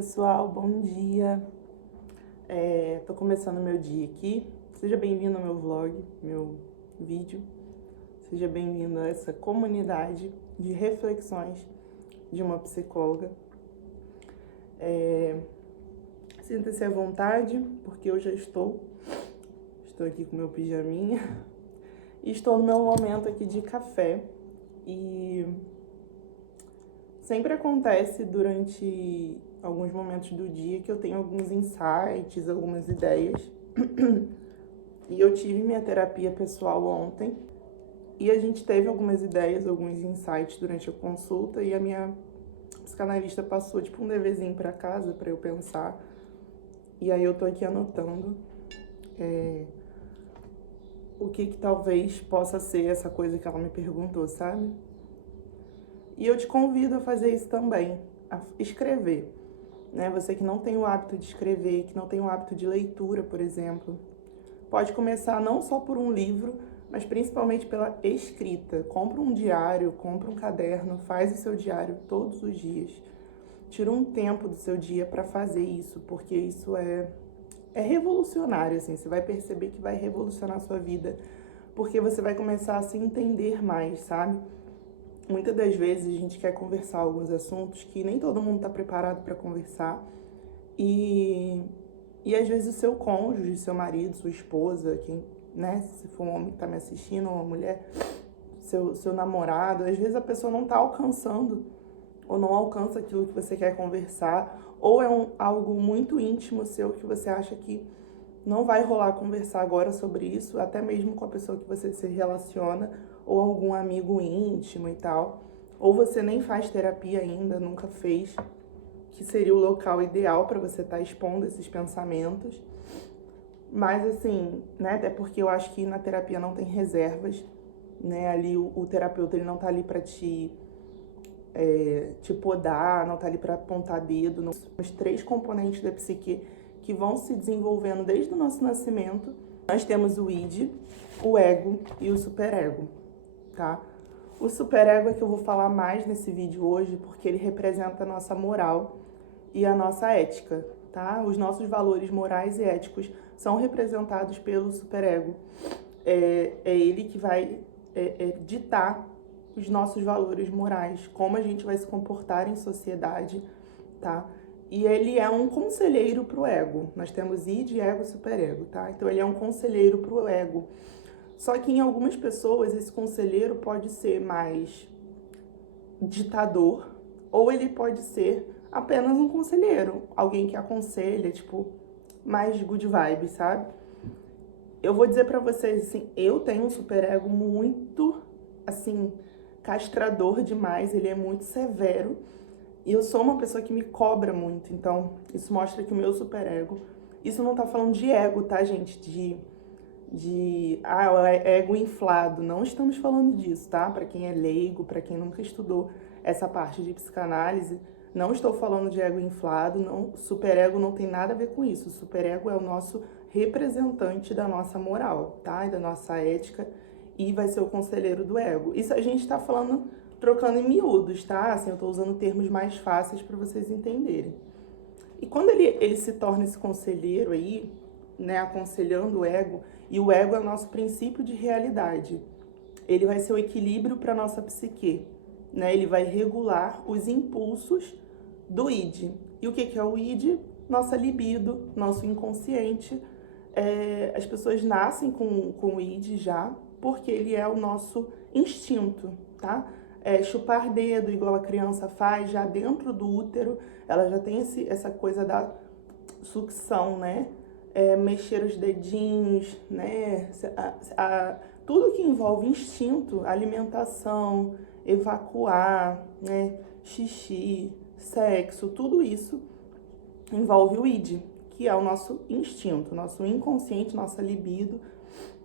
pessoal, bom dia. Tô começando meu dia aqui. Seja bem-vindo ao meu vlog, meu vídeo. Seja bem-vindo a essa comunidade de reflexões de uma psicóloga. Sinta-se à vontade, porque eu já estou aqui com meu pijaminha e estou no meu momento aqui de café. E sempre acontece durante alguns momentos do dia que eu tenho alguns insights, algumas ideias. E eu tive minha terapia pessoal ontem e a gente teve algumas ideias, alguns insights durante a consulta, e a minha psicanalista passou tipo um deverzinho para casa para eu pensar. E aí eu tô aqui anotando o que talvez possa ser essa coisa que ela me perguntou, sabe? E eu te convido a fazer isso também, a escrever, né? Você que não tem o hábito de escrever, que não tem o hábito de leitura, por exemplo, pode começar não só por um livro, mas principalmente pela escrita. Compra um diário, compra um caderno, faz o seu diário todos os dias. Tira um tempo do seu dia para fazer isso, porque isso é revolucionário, assim. Você vai perceber que vai revolucionar a sua vida, porque você vai começar a se entender mais, sabe? Muitas das vezes a gente quer conversar alguns assuntos que nem todo mundo está preparado para conversar. E às vezes o seu cônjuge, seu marido, sua esposa, quem, né, se for um homem que tá me assistindo, ou uma mulher, seu namorado, às vezes a pessoa não tá alcançando, ou não alcança aquilo que você quer conversar, ou é algo muito íntimo seu que você acha que não vai rolar conversar agora sobre isso, até mesmo com a pessoa que você se relaciona, ou algum amigo íntimo e tal. Ou você nem faz terapia ainda, nunca fez, que seria o local ideal para você estar expondo esses pensamentos. Mas assim, né, até porque eu acho que na terapia não tem reservas, né? Ali o terapeuta, ele não tá ali para te podar, não tá ali para apontar dedo. Não. Os três componentes da psique que vão se desenvolvendo desde o nosso nascimento. Nós temos o id, o ego e o superego, tá? O superego é que eu vou falar mais nesse vídeo hoje, porque ele representa a nossa moral e a nossa ética, tá? Os nossos valores morais e éticos são representados pelo superego. É ele que vai ditar os nossos valores morais, como a gente vai se comportar em sociedade, tá? E ele é um conselheiro pro ego. Nós temos id, ego e superego, tá? Então ele é um conselheiro pro ego. Só que em algumas pessoas esse conselheiro pode ser mais ditador, ou ele pode ser apenas um conselheiro, alguém que aconselha, tipo, mais good vibe, sabe? Eu vou dizer pra vocês, assim, eu tenho um superego muito, assim, castrador demais, ele é muito severo, e eu sou uma pessoa que me cobra muito, então isso mostra que o meu superego, isso não tá falando de ego, tá, gente? Ego inflado, não estamos falando disso, tá? Pra quem é leigo, pra quem nunca estudou essa parte de psicanálise, não estou falando de ego inflado, não, superego não tem nada a ver com isso. O superego é o nosso representante da nossa moral, tá? E da nossa ética, e vai ser o conselheiro do ego. Isso a gente tá falando, trocando em miúdos, tá? Assim, eu tô usando termos mais fáceis para vocês entenderem. E quando ele se torna esse conselheiro aí, né, aconselhando o ego, e o ego é o nosso princípio de realidade, ele vai ser o equilíbrio para nossa psique, né? Ele vai regular os impulsos do id. E o que é o id? Nossa libido, nosso inconsciente. As pessoas nascem com o id já, porque ele é o nosso instinto, tá? Chupar dedo, igual a criança faz, já dentro do útero, ela já tem essa coisa da sucção, né? Mexer os dedinhos, né? Tudo que envolve instinto, alimentação, evacuar, né? Xixi, sexo, tudo isso envolve o id, que é o nosso instinto, nosso inconsciente, nossa libido,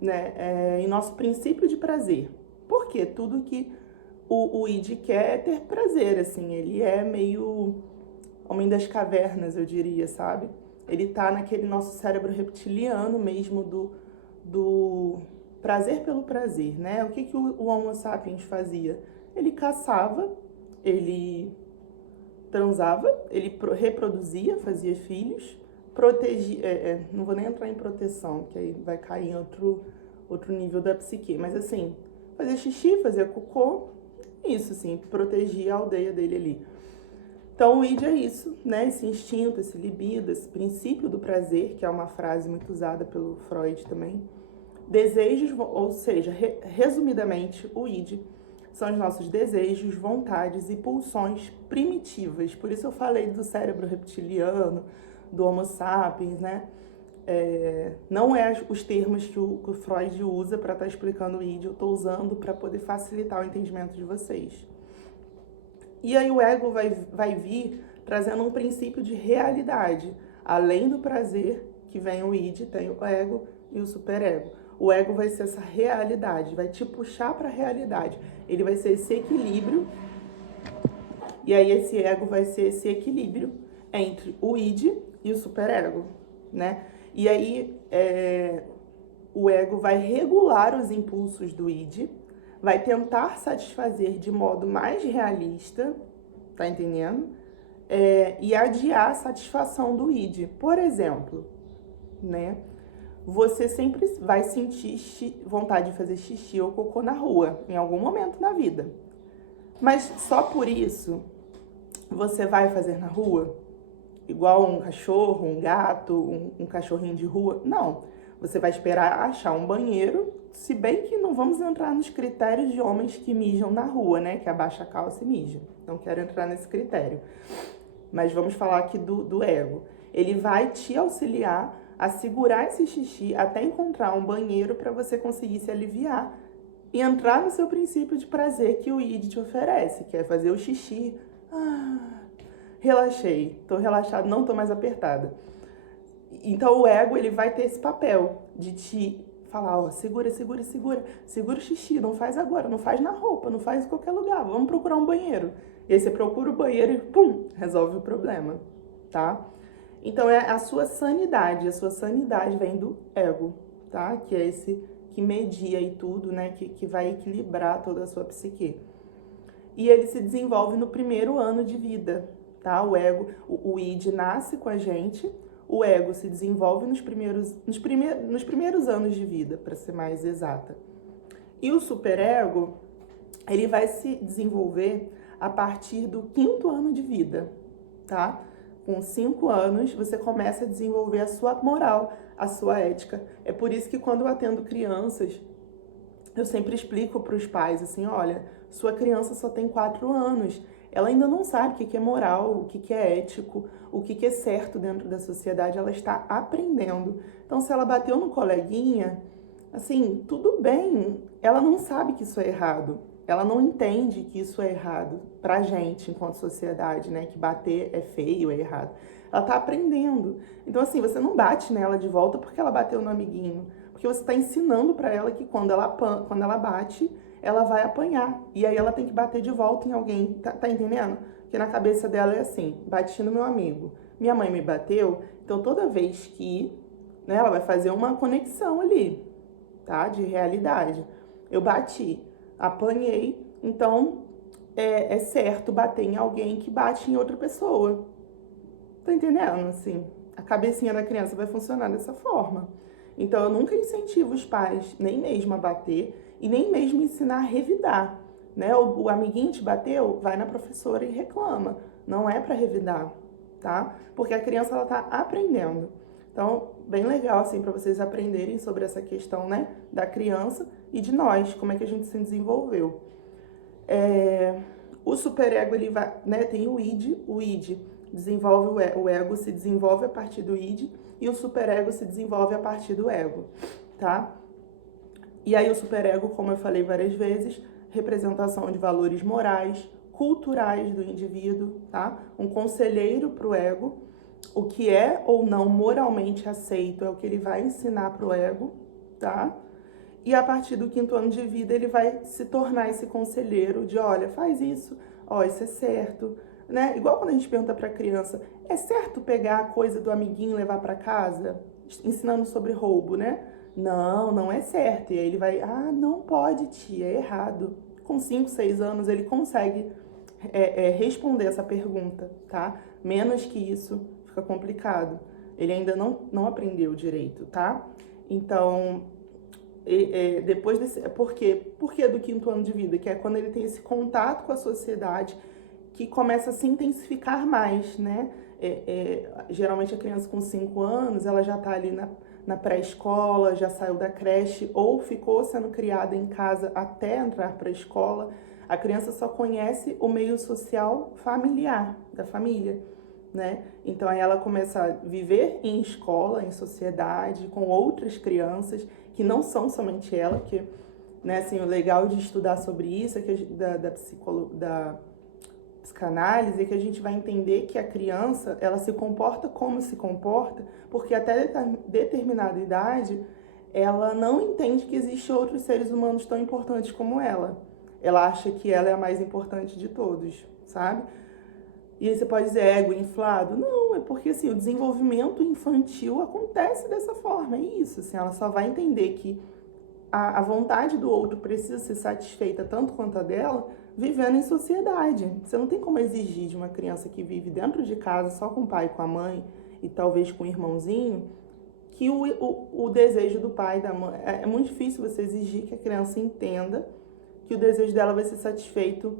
né? E nosso princípio de prazer. Porque tudo que o id quer é ter prazer, assim, ele é meio homem das cavernas, eu diria, sabe? Ele tá naquele nosso cérebro reptiliano mesmo do prazer pelo prazer, né? O que o Homo sapiens fazia? Ele caçava, ele transava, ele reproduzia, fazia filhos, protegia, não vou nem entrar em proteção, que aí vai cair em outro nível da psique, mas assim, fazia xixi, fazia cocô, isso assim, protegia a aldeia dele ali. Então o id é isso, né? Esse instinto, esse libido, esse princípio do prazer, que é uma frase muito usada pelo Freud também. Desejos, ou seja, resumidamente, o id são os nossos desejos, vontades e pulsões primitivas. Por isso eu falei do cérebro reptiliano, do Homo sapiens, né? Não é os termos que o Freud usa para estar explicando o id, eu estou usando para poder facilitar o entendimento de vocês. E aí o ego vai vir trazendo um princípio de realidade. Além do prazer que vem o id, tem o ego e o superego. O ego vai ser essa realidade, vai te puxar para a realidade. Ele vai ser esse equilíbrio. E aí esse ego vai ser esse equilíbrio entre o id e o superego, né? E aí o ego vai regular os impulsos do id, vai tentar satisfazer de modo mais realista, tá entendendo? E adiar a satisfação do id. Por exemplo, né? Você sempre vai sentir vontade de fazer xixi ou cocô na rua, em algum momento na vida. Mas só por isso você vai fazer na rua? Igual um cachorro, um gato, um cachorrinho de rua? Não. Você vai esperar achar um banheiro, se bem que não vamos entrar nos critérios de homens que mijam na rua, né? Que abaixa a calça e mija. Não quero entrar nesse critério. Mas vamos falar aqui do ego. Ele vai te auxiliar a segurar esse xixi até encontrar um banheiro para você conseguir se aliviar e entrar no seu princípio de prazer que o id te oferece, que é fazer o xixi. Relaxei, tô relaxado, não tô mais apertada. Então o ego, ele vai ter esse papel de te falar, ó, segura o xixi, não faz agora, não faz na roupa, não faz em qualquer lugar, vamos procurar um banheiro. E aí você procura o banheiro e pum, resolve o problema, tá? Então é a sua sanidade vem do ego, tá? Que é esse que media e tudo, né? Que vai equilibrar toda a sua psique. E ele se desenvolve no primeiro ano de vida, tá? O ego, o id nasce com a gente, o ego se desenvolve nos primeiros anos de vida, para ser mais exata. E o superego, ele vai se desenvolver a partir do 5º ano de vida, tá? Com 5 anos, você começa a desenvolver a sua moral, a sua ética. É por isso que quando eu atendo crianças, eu sempre explico para os pais assim, olha, sua criança só tem 4 anos, ela ainda não sabe o que é moral, o que é ético, o que é certo dentro da sociedade, ela está aprendendo. Então, se ela bateu no coleguinha, assim, tudo bem, ela não sabe que isso é errado. Ela não entende que isso é errado pra gente, enquanto sociedade, né? Que bater é feio, é errado. Ela tá aprendendo. Então, assim, você não bate nela de volta porque ela bateu no amiguinho. Porque você tá ensinando pra ela que quando ela bate, ela vai apanhar. E aí ela tem que bater de volta em alguém. Tá entendendo? Porque na cabeça dela é assim, bati no meu amigo. Minha mãe me bateu, então toda vez que, né, ela vai fazer uma conexão ali, tá? De realidade. Eu bati. Apanhei, então é certo bater em alguém que bate em outra pessoa. Tá entendendo? Assim, a cabecinha da criança vai funcionar dessa forma. Então eu nunca incentivo os pais, nem mesmo a bater e nem mesmo ensinar a revidar. Né? O amiguinho te bateu, vai na professora e reclama. Não é para revidar, tá? Porque a criança ela tá aprendendo. Então, bem legal, assim, para vocês aprenderem sobre essa questão, né, da criança e de nós, como é que a gente se desenvolveu. O superego, ele vai, né, tem o id desenvolve o ego, se desenvolve a partir do id, e o superego se desenvolve a partir do ego, tá? E aí o superego, como eu falei várias vezes, representação de valores morais, culturais do indivíduo, tá? Um conselheiro pro ego. O que é ou não moralmente aceito é o que ele vai ensinar pro ego, tá? E a partir do 5º ano de vida, ele vai se tornar esse conselheiro de, olha, faz isso, ó, isso é certo, né? Igual quando a gente pergunta pra criança, é certo pegar a coisa do amiguinho e levar pra casa? Ensinando sobre roubo, né? Não, não é certo. E aí ele vai, não pode, tia, é errado. Com 5, 6 anos, ele consegue responder essa pergunta, tá? Menos que isso, fica complicado. Ele ainda não aprendeu direito, tá? Então, depois desse... Por quê? Por que do 5º ano de vida? Que é quando ele tem esse contato com a sociedade que começa a se intensificar mais, né? Geralmente a criança com 5 anos, ela já tá ali na pré-escola, já saiu da creche ou ficou sendo criada em casa até entrar para a escola. A criança só conhece o meio social familiar, da família, né? Então aí ela começa a viver em escola, em sociedade, com outras crianças que não são somente ela, que, né, assim, o legal de estudar sobre isso é que da psicanálise é que a gente vai entender que a criança, ela se comporta como se comporta, porque até determinada idade, ela não entende que existem outros seres humanos tão importantes como ela. Ela acha que ela é a mais importante de todos, sabe? E aí você pode dizer ego inflado? Não, é porque assim, o desenvolvimento infantil acontece dessa forma, é isso. Assim, ela só vai entender que a vontade do outro precisa ser satisfeita tanto quanto a dela, vivendo em sociedade. Você não tem como exigir de uma criança que vive dentro de casa só com o pai e com a mãe, e talvez com o irmãozinho, que o desejo do pai e da mãe... É muito difícil você exigir que a criança entenda que o desejo dela vai ser satisfeito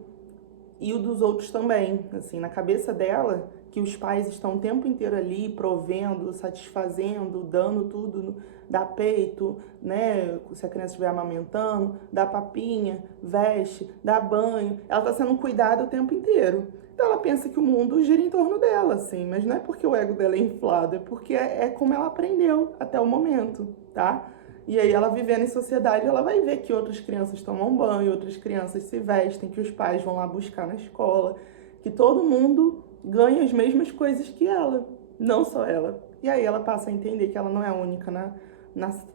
e o dos outros também. Assim, na cabeça dela, que os pais estão o tempo inteiro ali provendo, satisfazendo, dando tudo, dá peito, né? Se a criança estiver amamentando, dá papinha, veste, dá banho. Ela está sendo cuidada o tempo inteiro. Então ela pensa que o mundo gira em torno dela, assim, mas não é porque o ego dela é inflado, é porque é como ela aprendeu até o momento, tá? E aí ela vivendo em sociedade, ela vai ver que outras crianças tomam banho, outras crianças se vestem, que os pais vão lá buscar na escola, que todo mundo ganha as mesmas coisas que ela, não só ela. E aí ela passa a entender que ela não é a única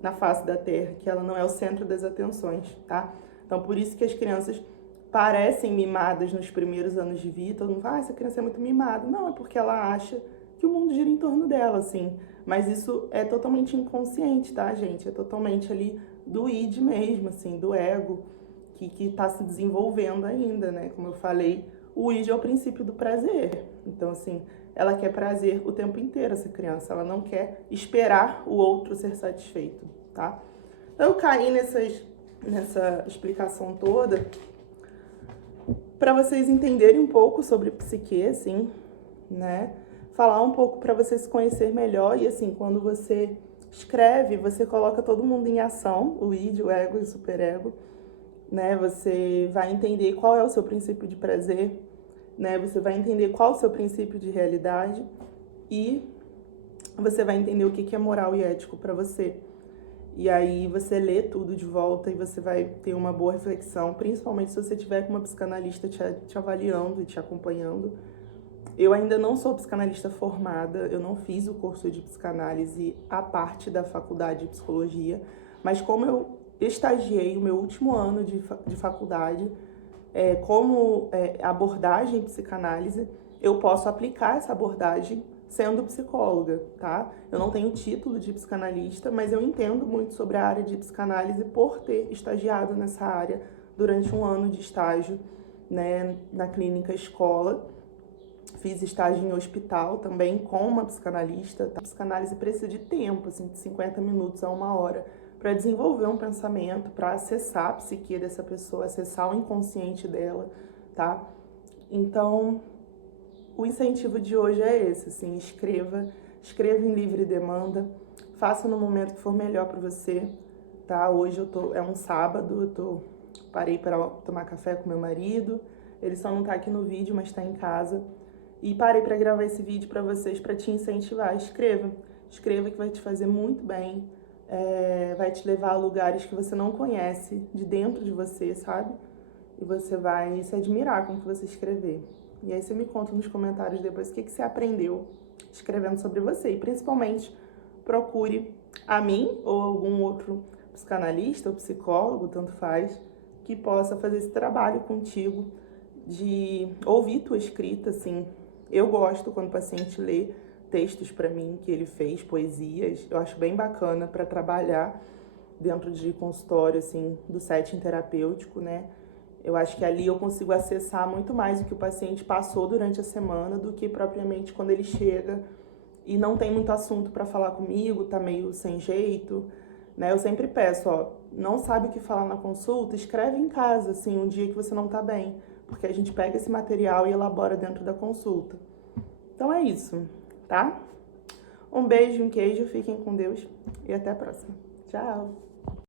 na face da Terra, que ela não é o centro das atenções, tá? Então por isso que as crianças parecem mimadas nos primeiros anos de vida, todo mundo fala, essa criança é muito mimada. Não, é porque ela acha que o mundo gira em torno dela, assim. Mas isso é totalmente inconsciente, tá, gente? É totalmente ali do id mesmo, assim, do ego, que tá se desenvolvendo ainda, né? Como eu falei, o id é o princípio do prazer. Então, assim, ela quer prazer o tempo inteiro, essa criança. Ela não quer esperar o outro ser satisfeito, tá? Então, eu caí nessa explicação toda para vocês entenderem um pouco sobre psique, assim, né? Falar um pouco para você se conhecer melhor. E assim, quando você escreve, você coloca todo mundo em ação, o id, o ego e o superego, né? Você vai entender qual é o seu princípio de prazer, né? Você vai entender qual é o seu princípio de realidade e você vai entender o que é moral e ético para você. E aí você lê tudo de volta e você vai ter uma boa reflexão, principalmente se você tiver com uma psicanalista te avaliando e te acompanhando. Eu ainda não sou psicanalista formada, eu não fiz o curso de psicanálise à parte da faculdade de psicologia, mas como eu estagiei o meu último ano de faculdade como abordagem psicanálise, eu posso aplicar essa abordagem sendo psicóloga, tá? Eu não tenho título de psicanalista, mas eu entendo muito sobre a área de psicanálise por ter estagiado nessa área durante um ano de estágio, né, na clínica escola. Fiz estágio em hospital também com uma psicanalista. A psicanálise precisa de tempo, assim, de 50 minutos a 1 hora, para desenvolver um pensamento, para acessar a psique dessa pessoa, acessar o inconsciente dela, tá? Então, o incentivo de hoje é esse, assim, escreva em livre demanda, faça no momento que for melhor para você, tá? Hoje é um sábado, parei para tomar café com meu marido, ele só não tá aqui no vídeo, mas tá em casa. E parei para gravar esse vídeo para vocês, para te incentivar. Escreva que vai te fazer muito bem, vai te levar a lugares que você não conhece, de dentro de você, sabe? E você vai se admirar com o que você escrever. E aí você me conta nos comentários depois o que você aprendeu escrevendo sobre você. E principalmente, procure a mim ou algum outro psicanalista ou psicólogo, tanto faz, que possa fazer esse trabalho contigo de ouvir tua escrita, assim. Eu gosto quando o paciente lê textos para mim que ele fez, poesias. Eu acho bem bacana para trabalhar dentro de consultório, assim, do setting terapêutico, né? Eu acho que ali eu consigo acessar muito mais o que o paciente passou durante a semana do que propriamente quando ele chega e não tem muito assunto para falar comigo, tá meio sem jeito, né? Eu sempre peço, ó, não sabe o que falar na consulta, escreve em casa, assim, um dia que você não tá bem, porque a gente pega esse material e elabora dentro da consulta. Então é isso, tá? Um beijo, um queijo, fiquem com Deus e até a próxima. Tchau!